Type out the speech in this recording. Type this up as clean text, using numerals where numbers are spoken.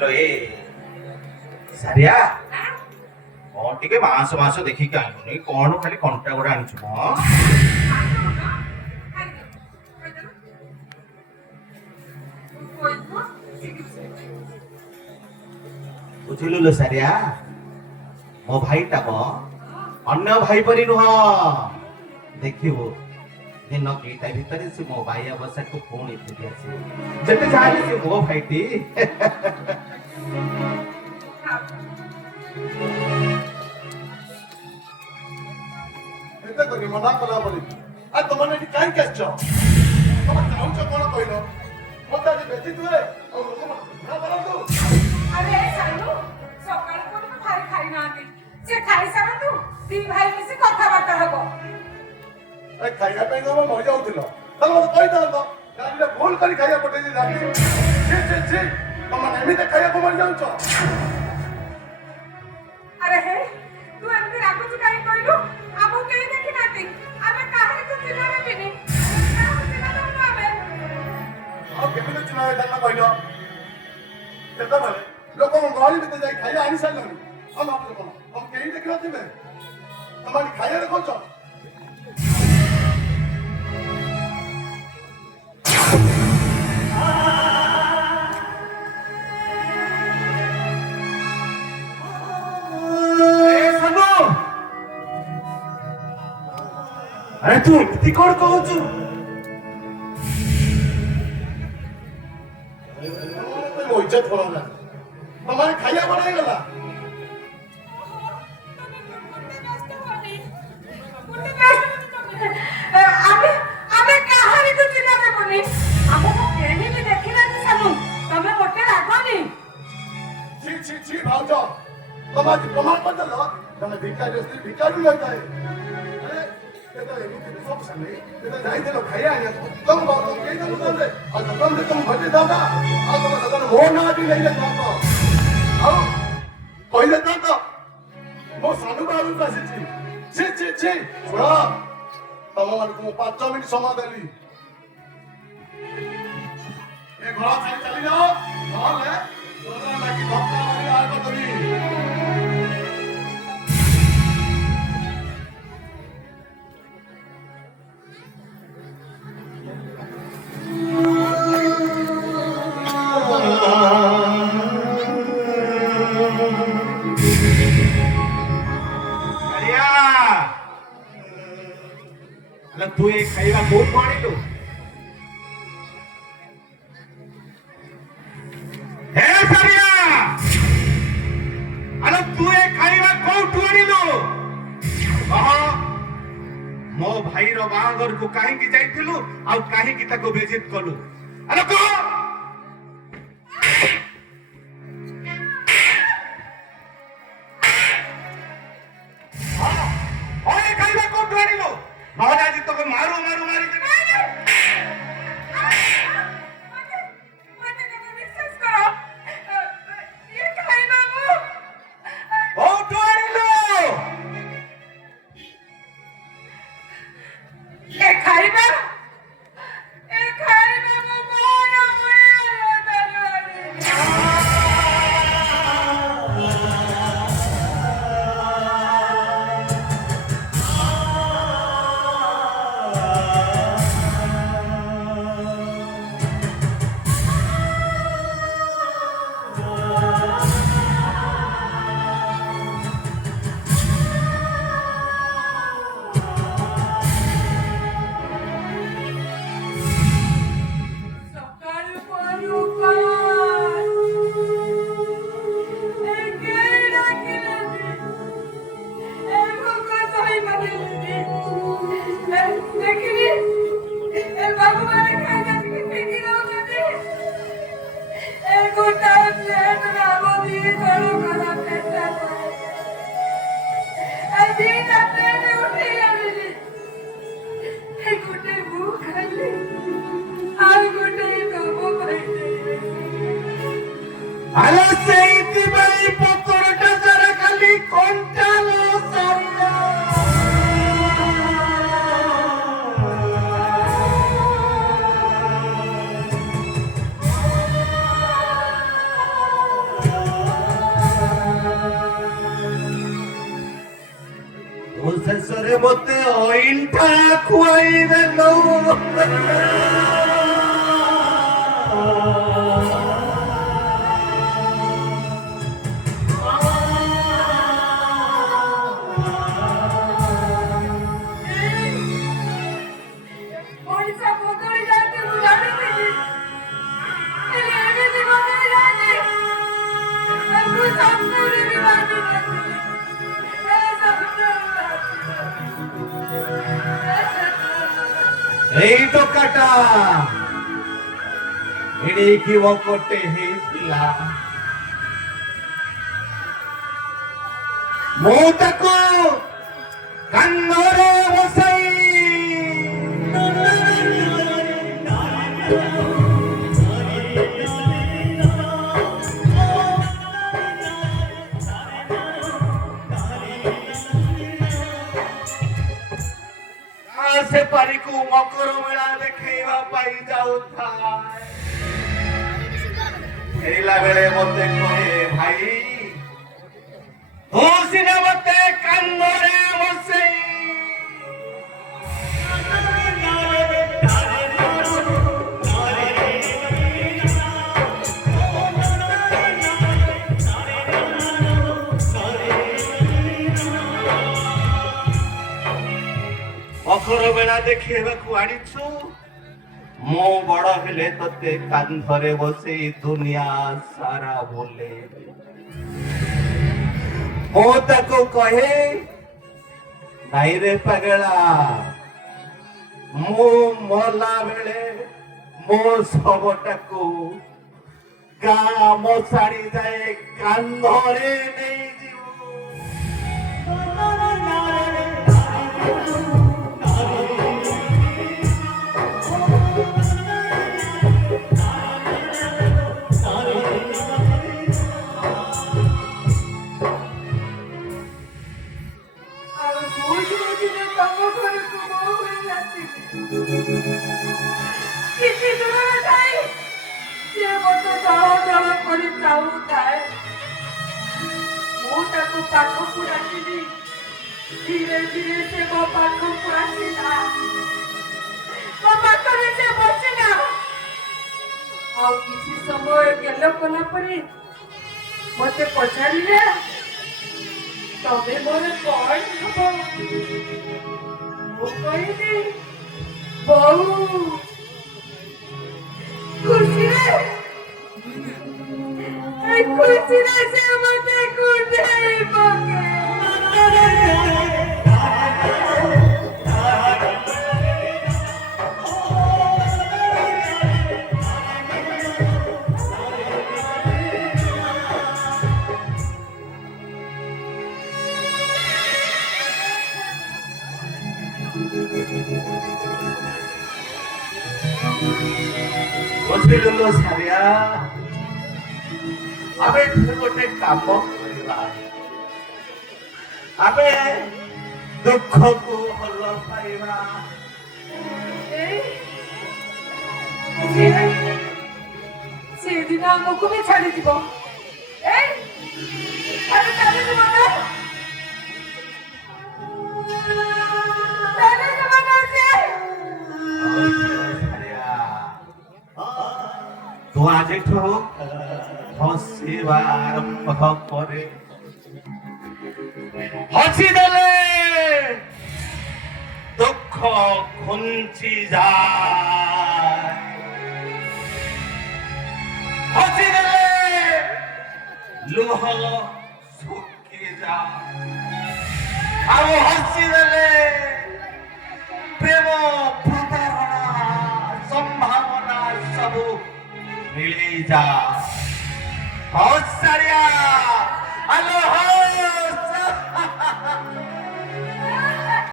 hello ए सारिया कौन टिके मांस मांस देखी आनी कौन खाली कंटा गुड़ा आनी बुझिलु लो सारिया मो भाईटा मो अन्य भाई परी नुह देखिबो दिन केटा भितर से मो भाई अवसर को पुणी फेरी आसे जते जाले से मो भाईटी एते कोनी मना कला बोली आ तमने एटी काई केछो तम चाउछ कोन कहिलो मता जे बेची तुए और लोक ना बरंतु अरे सालू सकाळ कोन भाई खाई नाती से खाई सारंतु दी भाई मिसे कथा बात हबो ए खाइया पे गो मर जाउतिलो तम मते कहि दलो गाडीले भूल करी खाइया पटे जे जाती छी तम एमिते खाइया को मर जाउछ अरे हे तू एमती राखुच काई कहलु आमु केही देखि नाती आमे काहे तू चिना रे बिनी काहे चिना दउ आमे आ केमिते चिना दाना कहिलो केता माने लोक गहली बिते जाई खाइया आनी साइलनी हम आप लोग हम केही देखि नथिबे तमारी खाइया देखो छ अरे तू इतनी कौन कहूचु मो इज्जत होला ना हमारे खाइया बनाई गला आमे आमे काहे तू चिना रे बनी आमु को केही भी देखि नाती सालू तमे मोटे रागनी छी भाउजो तमाजी प्रमाण पत्र लो तमे भिखारी स्त्री भिखारी लगता है अरे ये तो एमिति सब संगे ये तो जाई देलो खाइया आया तुम बात कहि दो तुमरे और तुम से तुम भटे दादा और तुम सदन हो ना दी ले ले तो आओ पहिले तो मो सानु बाबू पास छी छोड़ा तम मन को 5 मिनिट समय देली ए घोड़ा चली जाओ नहले तोरा लागी धक्का मारी आ कतरी तू एक खाइबा कोन मानिलु हे सारिया अरे तू एक खाइबा कोठु आनिलु मो भाई रो बांगर को काहे की जाइथिलु आ काहे की ताको बेइज्जत कलु अरे को ओए खाइबा कोठु आनिलु महाराज तो मारू मारू मारी କହିଦେଲୁ ମଣିଷ ବଦଳି ଯାଆନ୍ତି ମୁଁ ଜାଣିଥିଲି ହେଲେ ଏମିତି ବଦଳି ଯାଆନ୍ତି ତାଙ୍କୁ ସମ୍ପୂର୍ଣ୍ଣ ବି ଭାବିନଥିଲି ହେଲେ ଏଇ ଟୋକାଟା ଏଣେଇକି ଗୋଟେ ହେଇଥିଲା ମୁଁ ତାକୁ କାନ୍ଧରେ ବସାଇ ସେ ପାରିକୁ ମକର ମେଳା ଦେଖେଇବା ପାଇଁ ଯାଉଥାଏ ଫେରିଲା ବେଳେ ମତେ କହେ ଭାଇ ତୁ ସିନା ମତେ କାନ୍ଧରେ ବସେଇ ମକର ମେଳା ଦେଖେଇବାକୁ ଆଣିଛୁ ମୁଁ ବଡ ହେଲେ ତତେ କାନ୍ଧରେ ବସେଇ ଦୁନିଆ ସାରା ବୁଲେ ମୁଁ ତାକୁ କହେ ନାଇଁ ରେ ପାଗଳା ମୁଁ ମଲା ବେଳେ ମୋ ଶବଟାକୁ ଗାଁ ମଶାଣି ଯାଏ କାନ୍ଧରେ ନେଇଯିବୁ ଆଉ ମୁଁ ଧୀରେ ଧୀରେ ତମ ଘରକୁ ବୋହୂ ହୋଇ ଆସିଲି କିଛି ଦୂରରେ ଥାଇ ସେ ମତେ ଦଳ ଦଳ କରି ଚାହୁଁଥାଏ ମୁଁ ତାକୁ ପାଖକୁ ଡାକିଲି ଧୀରେ ଧୀରେ ସେ ମୋ ପାଖକୁ ଆସିଲା ମୋ ପାଖରେ ସେ ବସିଲା ଆଉ କିଛି ସମୟ ଗେଲ କଲା ପରେ ମତେ ପଚାରିଲେ ତମେ ମୋର କଣ ହବ ମୁଁ କହିଲି ବୋହୂ ଖୁସିରେ ସେ ମତେ କୁଣ୍ଢେଇ ପକାଏ ବୁଝିଲୁ ସାରିଆ ଆମେ ଗୋଟେ କାମ କରିବା ଆମେ ଦୁଃଖକୁ ଭଲ ପାଇବା ସେଦିନ ଆମକୁ ବି ଛାଡିଯିବ ଚାଲିଯିବ ନା ଚାଲିଯିବ ନା ସେ ତୁ ଆଜିଠୁ ହସିବା ଆରମ୍ଭ କରେ ହସିଦେଲେ ଦୁଃଖ ଘୁଞ୍ଚି যায় ହସିଦେଲେ ଲୁହ ଶୁଖି যায় ଆଉ ହସିଦେଲେ ପ୍ରେମ ପ୍ରତାରଣା ସମ୍ଭାବନା ସବୁ ମିଳିଯା ହସାରିଆ ଆଲୋ